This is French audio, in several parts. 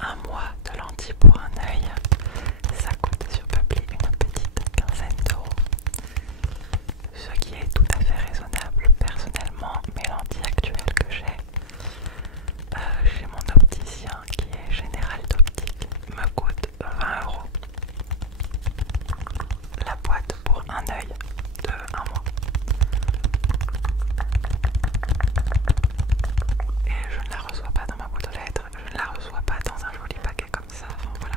un mois de lentilles pour un œil. Ça coûte sur Publi une petite quinzaine d'euros. Ce qui est tout à fait raisonnable. Personnellement, mes lentilles actuelles que j'ai chez mon opticien qui est Général d'Optique me coûtent 20 euros. La boîte pour un œil de un mois. Et je ne la reçois pas dans ma boîte aux lettres, je ne la reçois pas dans un joli paquet comme ça. Enfin, voilà.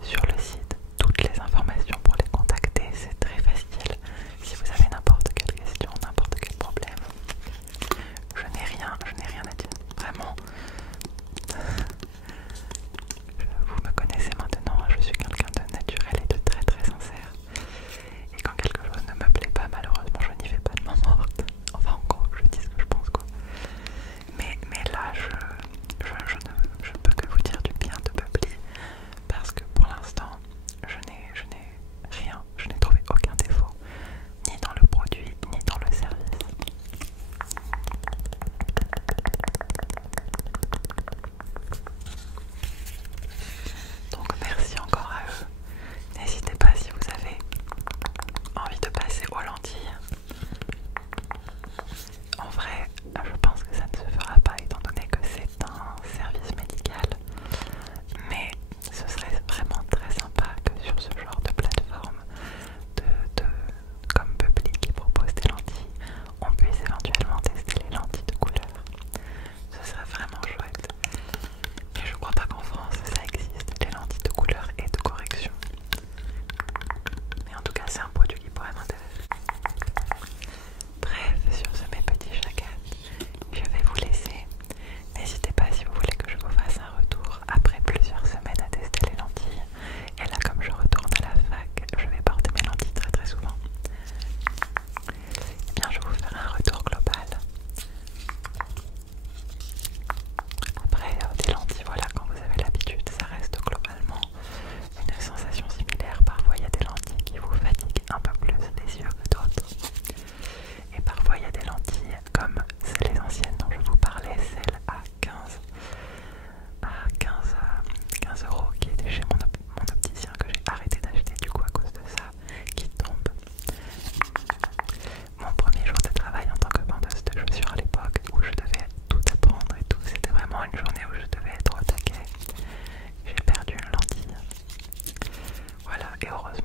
sur le site toutes les informations pour les contacter, c'est très facile. Si vous avez n'importe quelle question, n'importe quel problème, je n'ai rien à dire, vraiment. Vous me connaissez maintenant, je suis quelqu'un de naturel et de très très sincère. Et quand quelque chose ne me plaît pas, malheureusement, je n'y vais pas de main morte. Enfin, en gros, je dis ce que je pense, quoi. Mais là, je ne peux que vous dire du bien de Bubbly, parce que pour l'instant, je n'ai rien, je n'ai trouvé aucun défaut, ni dans le produit, ni dans le service. Donc merci encore à eux. N'hésitez pas si vous avez envie de passer aux lentilles. En vrai, je pense que ça ne se fera pas étant donné que c'est un service médical. Mais ce serait vraiment très sympa que sur ce genre de plateforme, comme Bubbly qui propose des lentilles, on puisse éventuellement tester les lentilles de couleur. Ce serait vraiment chouette. Mais je crois pas qu'en France ça existe, les lentilles de couleur et de correction. Mais en tout cas c'est un produit qui pourrait m'intéresser. Bref, sur ce mes petits chakattes, je vais vous laisser. N'hésitez pas si vous voulez que je vous fasse un retour après plusieurs semaines à tester les lentilles. Et là comme je retourne à la fac, je vais porter mes lentilles très très souvent. Eh bien je vous ferai un retour global. Après des lentilles, voilà, quand vous avez l'habitude, ça reste globalement une sensation similaire. Parfois il y a des lentilles qui vous fatiguent un peu plus les yeux que d'autres. Et parfois il y a des lentilles comme les anciennes dont je vous parlais, celles à 15 euros qui étaient chez mon opticien, que j'ai arrêté d'acheter du coup à cause de ça, qui tombent. Mon premier jour de travail en tant que vendeuse de chaussures à l'époque, où je devais tout apprendre et tout, c'était vraiment une journée où je devais être au taquet. J'ai perdu une lentille. Voilà, et heureusement